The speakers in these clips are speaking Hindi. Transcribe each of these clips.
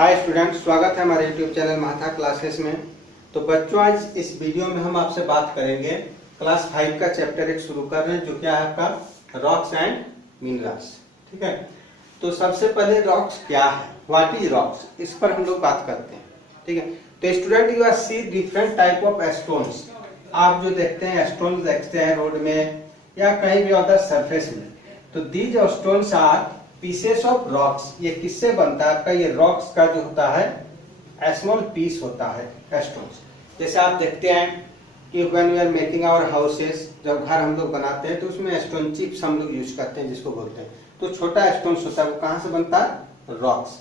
हाय स्टूडेंट, स्वागत है हमारे यूट्यूब चैनल महाथा क्लासेस में। तो बच्चों, आज इस वीडियो में हम आपसे बात करेंगे क्लास 5 का चैप्टर 1 शुरू कर रहे हैं, जो क्या है आपका रॉक्स एंड मिनरल्स। ठीक है, तो सबसे पहले रॉक्स क्या है, व्हाट इज रॉक्स, इस पर हम लोग बात करते हैं। ठीक है, तो student you are see different type of stones. आप जो देखते हैं स्टोन देखते हैं रोड में या कहीं भी अदर सरफेस में, तो these stones are pieces of rocks. ये किससे बनता है आपका, ये रॉक्स का जो होता है स्मॉल पीस होता है स्टोन्स। जैसे आप देखते हैं कि when we are making our houses, जब घर हम लोग बनाते हैं तो उसमें स्टोन चिप्स हम लोग यूज करते हैं, जिसको बोलते हैं। तो छोटा स्टोन्स होता है, वो कहाँ से बनता है, रॉक्स।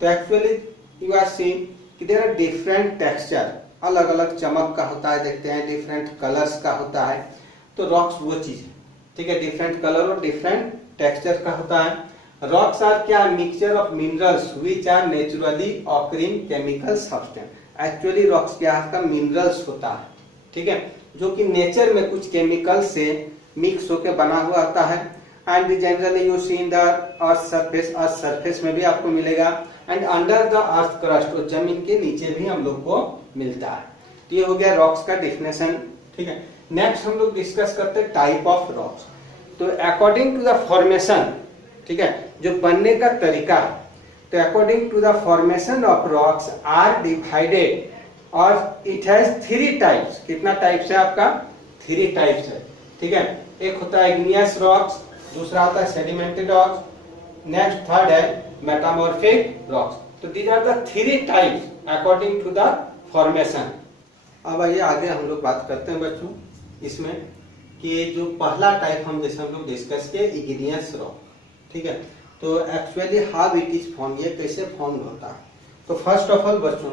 तो एक्चुअली यू आर सीइंग कि देयर आर डिफरेंट टेक्सचर, अलग अलग चमक का होता है, देखते हैं डिफरेंट कलर्स का होता है। तो रॉक्स वो चीज है, ठीक है, डिफरेंट कलर और डिफरेंट टेक्सचर का होता है। रॉक्स आर क्या, mixture of minerals which are naturally occurring chemical substance. Actually rocks क्या है आपका, मिनरल्स होता है, ठीक है, जो कि नेचर में कुछ केमिकल से मिक्स होकर बना हुआ आता है। And generally you see in the earth surface, earth surface में भी आपको मिलेगा, and under the earth crust, और जमीन के नीचे भी हम लोग को मिलता है। तो ये हो गया रॉक्स का डेफिनेशन। ठीक है, नेक्स्ट हम लोग डिस्कस करते हैं टाइप ऑफ रॉक्स। तो अकॉर्डिंग टू द फॉर्मेशन, ठीक है, जो बनने का तरीका है, तो according to the formation of rocks are divided और इट हैज 3 टाइप्स। कितना टाइप्स है आपका, 3 टाइप्स है। ठीक है, एक होता है इग्नियस रॉक्स, दूसरा होता है सेडिमेंटेड रॉक्स, नेक्स्ट थर्ड है मेटामॉर्फिक रॉक्स। तो these are the 3 types according to the formation. अब आइए आगे हम लोग बात करते हैं बच्चों इसमें कि जो पहला टाइप हम लोग डिस्कस किए इग्नियस रॉक। ठीक है, तो actually how it is form, ये कैसे फॉर्म होता है। तो फर्स्ट ऑफ ऑल बच्चों,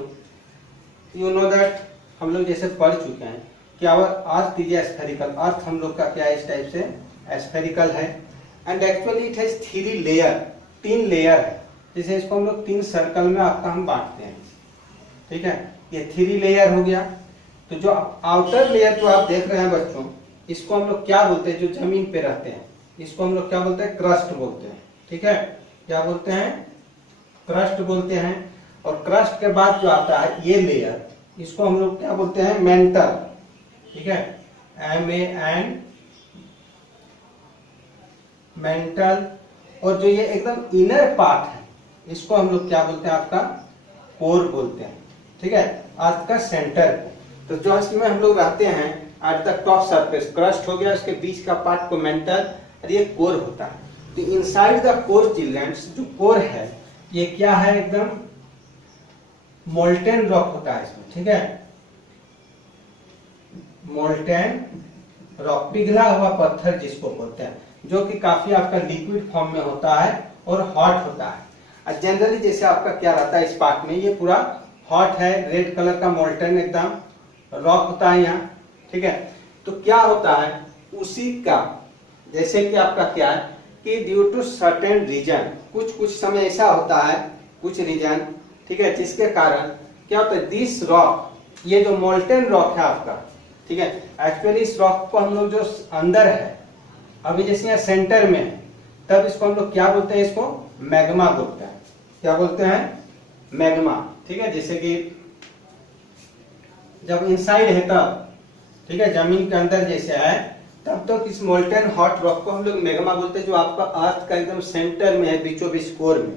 यू नो दैट हम लोग जैसे पढ़ चुके हैं कि आवर अर्थ इज स्फेरिकल। अर्थ हम लोग का क्या इस टाइप से स्फेरिकल है, and actually it has 3 layer, 3 layer है। जैसे इसको हम लोग 3 सर्कल में आपका हम बांटते हैं। ठीक है, ये 3 लेयर हो गया। तो जो आउटर लेयर जो आप देख रहे हैं बच्चों, इसको हम लोग क्या बोलते हैं, जो जमीन पे रहते हैं, इसको हम लोग क्या बोलते हैं, क्रस्ट बोलते हैं। ठीक है, क्या बोलते हैं, क्रस्ट बोलते हैं। और क्रस्ट के बाद जो आता है ये लेयर, इसको हम लोग क्या बोलते हैं, मेंटल। ठीक है, MAN, मेंटल। और जो ये एकदम इनर पार्ट है, इसको हम लोग क्या बोलते हैं, आपका कोर बोलते हैं। ठीक है, अर्थ का सेंटर। तो जो इसमें हम लोग रहते हैं at the top surface, crust हो गया, इसके बीच का पार्ट को मेंटल, और ये कोर होता है। तो इनसाइड द कोर चिल्ड्रंस, जो कोर है ये क्या है, एकदम मोल्टेन रॉक होता है इसमें। ठीक है, मोल्टेन रॉक, पिघला हुआ पत्थर जिसको बोलते हैं, जो कि काफी आपका लिक्विड फॉर्म में होता है और हॉट होता है। और जनरली जैसे आपका क्या रहता है इस पार्ट में, ये पूरा हॉट है, रेड कलर का मोल्टेन एकदम रॉक होता है यहाँ। ठीक है, तो क्या होता है उसी का, जैसे कि आपका क्या है कि ड्यू टू सर्टेन रीजन, कुछ समय ऐसा होता है, कुछ रीजन, ठीक है, जिसके कारण क्या होता है, दिस रॉक, ये जो मोल्टेन रॉक है आपका, ठीक है, एक्चुअली इस रॉक को हम लोग जो अंदर है, अभी जैसे यहाँ सेंटर में है, तब इसको हम लोग क्या बोलते हैं, इसको मैग्मा बोलते हैं। क्या बोलते हैं, मैग्मा। ठीक है, जैसे कि जब इनसाइड है तब, ठीक है, जमीन के अंदर जैसे है, तब तो इस मोल्टेन हॉट रॉक को हम लोग मैग्मा बोलते हैं, जो आपका अर्थ का एकदम सेंटर में है, बीचों बीच कोर में।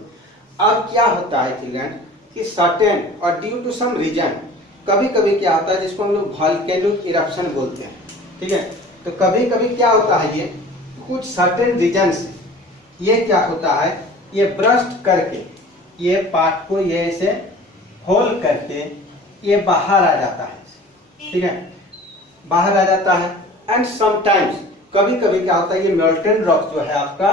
अब क्या होता है चिल्ड्रन कि सर्टेन और ड्यू टू सम रीजन, कभी कभी क्या होता है जिसको हम लोग वोल्केनिक इरप्शन बोलते हैं। ठीक है, तो कभी कभी क्या होता है, ये कुछ सर्टेन रीजन से ये क्या होता है, ये ब्रस्ट करके ये पार्ट को ये ऐसे होल करके ये बाहर आ जाता है। ठीक है, बाहर आ जाता है। एंड समटाइम्स, कभी कभी क्या होता है, ये मोल्टेन रॉक जो है आपका,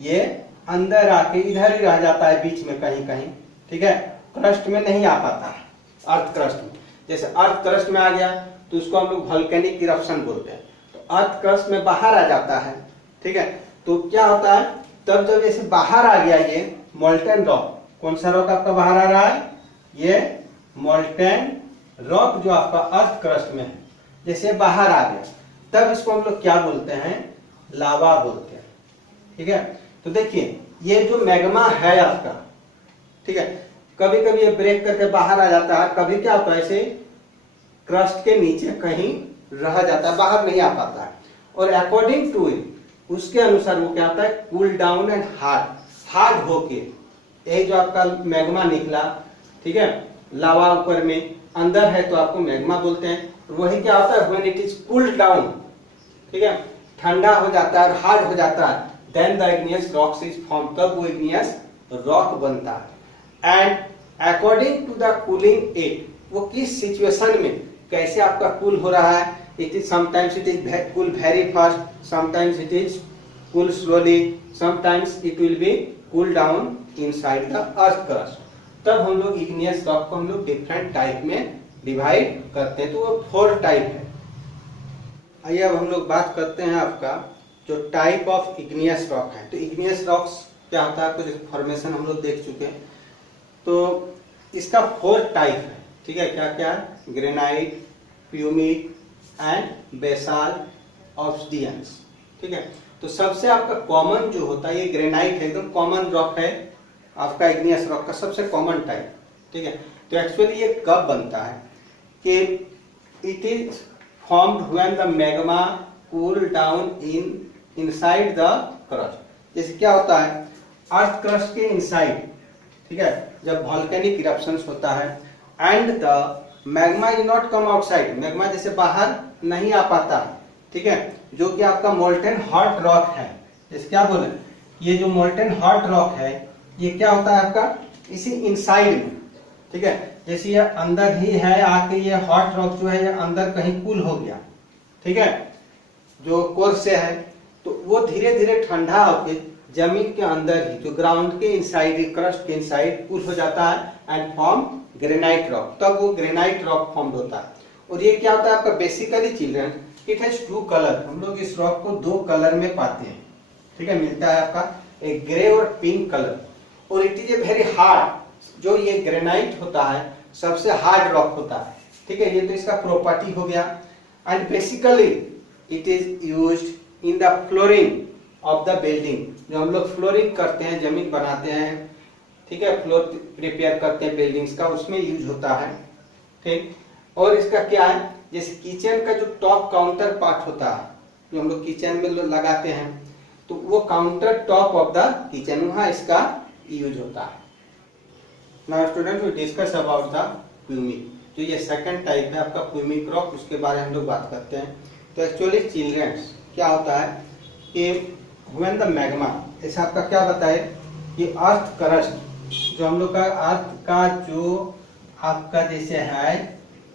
ये अंदर आके इधर ही रह जाता है, बीच में कहीं कहीं। ठीक है, क्रस्ट में नहीं आ पाता है, अर्थ क्रस्ट में। जैसे अर्थ क्रस्ट में आ गया तो उसको हम लोग वोल्केनिक इरप्शन बोलते हैं। तो अर्थ क्रस्ट में बाहर आ जाता है। ठीक है, तो क्या होता है, तब जब जैसे बाहर आ गया ये मोल्टेन रॉक, कौन सा रॉक आपका बाहर आ रहा है, ये मोल्टेन रॉक जो आपका अर्थ क्रस्ट में है, जैसे बाहर आ गया, तब इसको हम लोग क्या बोलते हैं, लावा बोलते हैं। ठीक है, तो देखिए ये जो मैग्मा है आपका, ठीक है, कभी कभी ये ब्रेक करके बाहर आ जाता है, कभी क्या होता है ऐसे क्रस्ट के नीचे कहीं रह जाता है, बाहर नहीं आ पाता है। और अकॉर्डिंग टू इट, उसके अनुसार वो क्या होता है, कूल डाउन एंड हार्ड होके, यही जो आपका मैग्मा निकला, ठीक है, लावा ऊपर में अंदर है तो आपको मैग्मा बोलते हैं। वही क्या होता है, when it is cooled down, ठीक है, ठंडा हो जाता है और हार्ड हो जाता है, then the igneous rocks is form, तब वो इग्नियस रॉक बनता है। And according to the cooling at, वो किस सिचुएशन में कैसे आपका कूल हो रहा है, it is sometimes it is cool very fast, sometimes it is cool slowly, sometimes it will be cool down inside the earth crust. तब हम लोग इग्नियस रॉक को हम लोग डिफरेंट टाइप में डिवाइड करते हैं, तो वो 4 टाइप है। आइए अब हम लोग बात करते हैं आपका जो टाइप ऑफ इग्नियस रॉक है। तो इग्नियस रॉक्स क्या होता है, कुछ फॉर्मेशन हम लोग देख चुके हैं। तो इसका 4 टाइप है, ठीक है, क्या क्या, ग्रेनाइट, प्यूमिक एंड बेसाल्ट ऑब्सिडियंस, ठीक है। तो सबसे आपका कॉमन जो होता है ये ग्रेनाइट है, एकदम कॉमन रॉक है आपका इग्नियस रॉक का सबसे कॉमन टाइप, ठीक है। तो एक्चुअली ये कब बनता है कि it is formed when the magma cool down inside the crust. जैसे क्या होता है, अर्थ क्रस्ट के इनसाइड, ठीक है, जब वॉल्केनिक इरप्शंस होता है and the magma is not come outside, magma जैसे बाहर नहीं आ पाता, ठीक है, जो कि आपका मोल्टेन हॉट रॉक है। जैसे क्या बोले, ये जो मोल्टेन हॉट रॉक है ये क्या होता है आपका इसी इनसाइड में, ठीक है, जैसे ये अंदर ही है आके ये हॉट रॉक जो है ये अंदर कहीं कूल हो गया, ठीक है, जो कोर से है, तो वो धीरे धीरे ठंडा होके जमीन के अंदर ही जो ग्राउंड के इनसाइड, क्रस्ट के इनसाइड कूल हो जाता है एंड फॉर्म ग्रेनाइट रॉक, तब वो ग्रेनाइट रॉक फॉर्म होता है। और ये क्या होता है आपका basically children, it has 2 colour, हम लोग इस रॉक को 2 कलर में पाते हैं, ठीक है, मिलता है आपका एक ग्रे और पिंक कलर। और it is a very hard, जो ये ग्रेनाइट होता है सबसे हार्ड रॉक होता है, ठीक है, ये तो इसका प्रॉपर्टी हो गया। And basically it is used in the flooring of the building, जो हम लोग फ्लोरिंग करते हैं, जमीन बनाते हैं, ठीक है, फ्लोर प्रिपेयर करते हैं बिल्डिंग्स का, उसमें यूज होता है, ठीक। और इसका क्या है, जैसे किचन का जो टॉप काउंटर पार्ट होता है जो हम लोग किचन में लगाते हैं, तो वो counter top of the kitchen, वहां इसका यूज होता है। Now student we discuss about the pumice, जो ये सेकंड टाइप है आपका प्यूमिक रॉक, उसके बारे में हम लोग बात करते हैं। तो एक्चुअली चिल्ड्रंस क्या होता है कि व्हेन द मैग्मा, ऐसा आपका क्या बताए कि अर्थ क्रस्ट, जो हम लोग का अर्थ का जो आपका जैसे है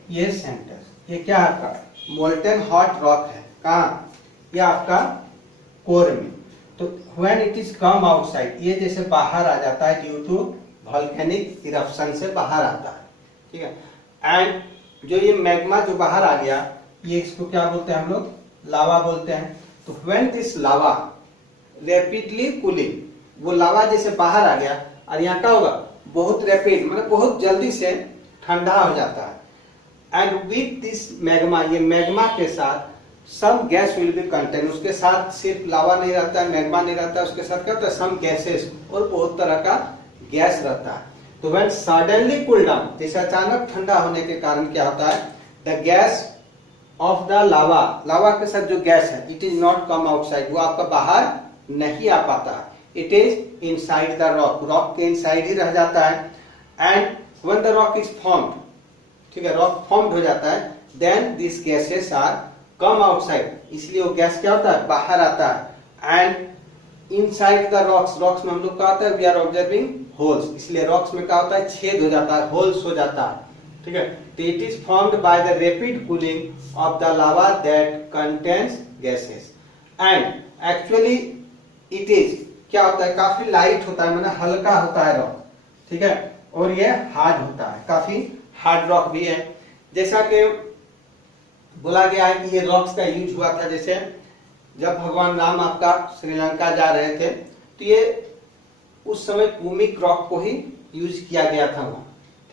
ये सेंटर, ये क्या आपका मोल्टेन हॉट रॉक है, कहाँ, ये आपका कोर में। तो when it is come outside, ये जैसे बाहर आ जाता है ड्यू टू वॉल्केनिक इरप्शन से बाहर आता है, ठीक है। एंड जो ये मैग्मा जो बाहर आ गया, ये इसको क्या बोलते हैं हम लोग, लावा बोलते हैं। तो when this lava rapidly cooling, वो लावा जैसे बाहर आ गया और यहाँ क्या होगा, बहुत रैपिड मतलब बहुत जल्दी से ठंडा हो जाता है। एंड विथ दिस मैग्मा, ये मैग्मा के साथ सम गैस विल बी कंटेन, उसके साथ सिर्फ लावा नहीं रहता है, मैग्मा नहीं रहता है, उसके साथ क्या होता है, सम गैसेस और बहुत तरह का गैस रहता है। तो व्हेन सडनली कूल डाउन, जैसे अचानक ठंडा होने के कारण क्या होता है, the gas of the lava, lava के साथ जो गैस है, it is not come outside, वो आपका बाहर नहीं आ पाता है, it is inside the rock, rock के इनसाइड ही रह जाता है। And when the rock is formed, ठीक है, रॉक फॉर्म्ड हो जाता है, then this gases are come outside, इसलिए वो गैस क्या होता है, बाहर आता है। And inside the rocks, rocks में हम लोग क्या होता है, वी आर ऑब्जर्विंग होल्स, इसलिए रॉक्स में क्या होता है, छेद हो जाता है, होल्स हो जाता है, ठीक है। तो it is formed by the rapid cooling of the lava that contains gases. And actually it is क्या होता है, काफी लाइट होता है, मतलब हल्का होता है रॉक, ठीक है, और ये हार्ड होता है, काफी हार्ड रॉक भी है। जैसा कि बोला गया है कि ये रॉक्स का यूज हुआ था, जैसे जब भगवान राम आपका श्रीलंका जा रहे थे, तो ये उस समय प्यूमिक रॉक को ही यूज किया गया था वहां,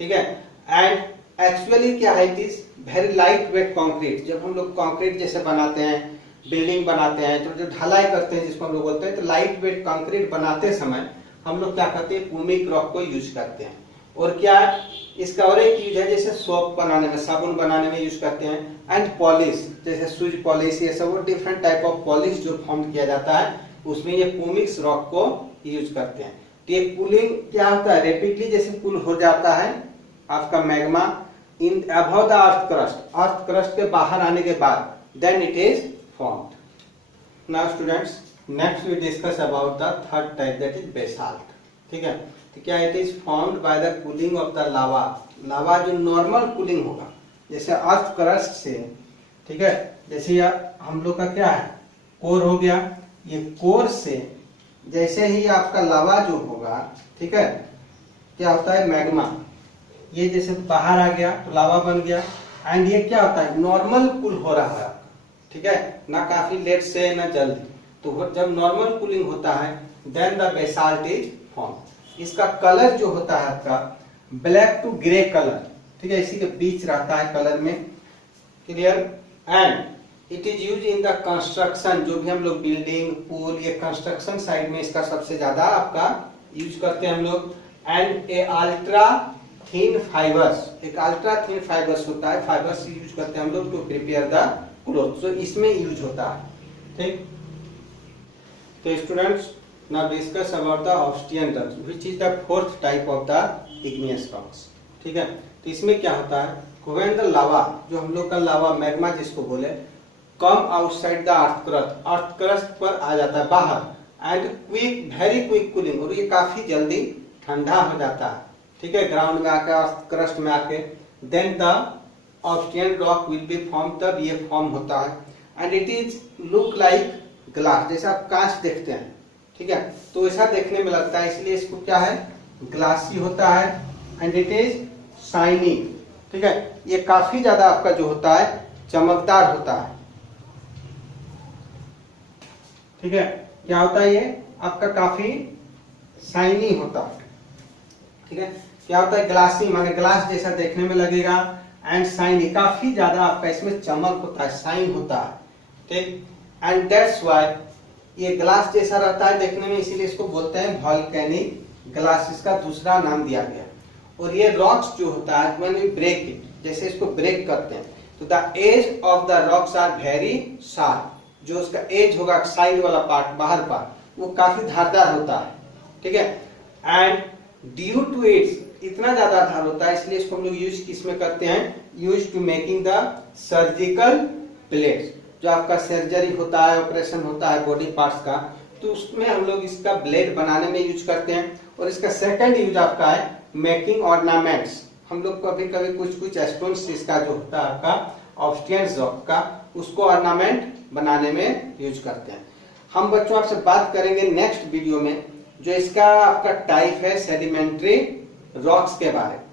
ठीक है। एंड एक्चुअली क्या है, it is very light weight concrete, जब हम लोग कॉन्क्रीट जैसे बनाते हैं, बिल्डिंग बनाते हैं, तो जो ढलाई करते हैं जिसको हम लोग बोलते हैं, तो लाइट वेट कॉन्क्रीट बनाते समय हम लोग क्या करते हैं, प्यूमिक रॉक को यूज करते हैं। और क्या है, इसका और एक यूज है जैसे सोप बनाने में, साबुन बनाने में यूज करते हैं। एंड पॉलिश, जैसे शूज पॉलिश, ये सब डिफरेंट टाइप ऑफ पॉलिश जो फॉर्म किया जाता है उसमें ये पुमिक्स रॉक को यूज करते हैं। तो ये कूलिंग क्या होता है, रेपिडली जैसे कूल हो जाता है आपका magma in above the earth crust के बाहर आने के बाद then it is formed. Now students, next we discuss about the third type, that is basalt. ठीक है, तो क्या it is formed by the cooling of the lava. Lava जो नॉर्मल कूलिंग होगा जैसे अर्थ क्रस्ट से, ठीक है, जैसे हम लोग का क्या है कोर हो गया, ये कोर से जैसे ही आपका लावा जो होगा, ठीक है, क्या होता है मैग्मा, ये जैसे बाहर आ गया तो लावा बन गया। एंड ये क्या होता है नॉर्मल कूल हो रहा है, ठीक है, ना काफी लेट से ना जल्दी। तो जब नॉर्मल कूलिंग होता है then the basalt is form. इसका कलर जो होता है आपका ब्लैक टू ग्रे कलर, ठीक है, इसी के बीच रहता है कलर में, clear. And it is use in the construction, जो भी हम लोग बिल्डिंग पूल, ये कंस्ट्रक्शन साइड में इसका सबसे ज्यादा आपका यूज करते हैं हम लोग। And a ultra thin fibres, एक अल्ट्रा थिन फाइबर्स होता है, फाइबर्स यूज करते हैं हम लोग to prepare the cloth, so इसमें यूज होता है। ठीक, तो students now discuss about the obsidian rocks which is the fourth type of the igneous rocks. ठीक है, तो इसमें क्या होता है, व्हेन द लावा, जो हम लोग का लावा मैग्मा जिसको बोले, come outside the earth crust पर आ जाता है बाहर, and quick very quick cooling, और ये काफी जल्दी ठंडा हो जाता है, ठीक है, ग्राउंड में आके अर्थ क्रस्ट में आके, then the obsidian rock will be form, तब ये फॉर्म होता है। And it is look like glass, जैसा आप कांच देखते हैं, ठीक है, तो ऐसा देखने में लगता है, इसलिए इसको क्या है ग्लासी होता है। एंड इट इज शाइनी, ठीक है, ये काफी ज्यादा आपका जो होता है चमकदार होता है। ठीक है, क्या होता है ये आपका काफी शाइनी होता है। ठीक है, क्या होता है ग्लासी माने ग्लास जैसा देखने में लगेगा, एंड शाइनी काफी ज्यादा आपका इसमें चमक होता है, शाइन होता है। ठीक, एंड दैट्स व्हाई ये ग्लास जैसा रहता है देखने में, इसीलिए इसको बोलते हैं वॉल्केनिक ग्लास, इसका दूसरा नाम दिया गया। और ये रॉक्स जो होता है व्हेन वी ब्रेक इट, जैसे इसको ब्रेक करते हैं तो the edge of the rocks are very sharp, जो उसका एज होगा साइड वाला पार्ट, बाहर पार्ट, वो काफी धारदार होता है। ठीक है, एंड ड्यू टू इट्स, इतना ज्यादा धार होता है, इसलिए इसको हम लोग यूज किसमें करते हैं, use to making the surgical plates, जो आपका सर्जरी होता है, ऑपरेशन होता है बॉडी पार्ट्स का, तो उसमें हम लोग इसका ब्लेड बनाने में यूज करते हैं। और इसका सेकंड यूज आपका है मेकिंग ऑर्नामेंट्स, हम लोग कभी कभी कुछ स्टोन्स इसका जो होता है आपका ऑस्टियन रॉक का, उसको ऑर्नामेंट बनाने में यूज करते हैं। हम बच्चों आपसे बात करेंगे नेक्स्ट वीडियो में जो इसका आपका टाइप है सेडिमेंट्री रॉक्स के बारे में।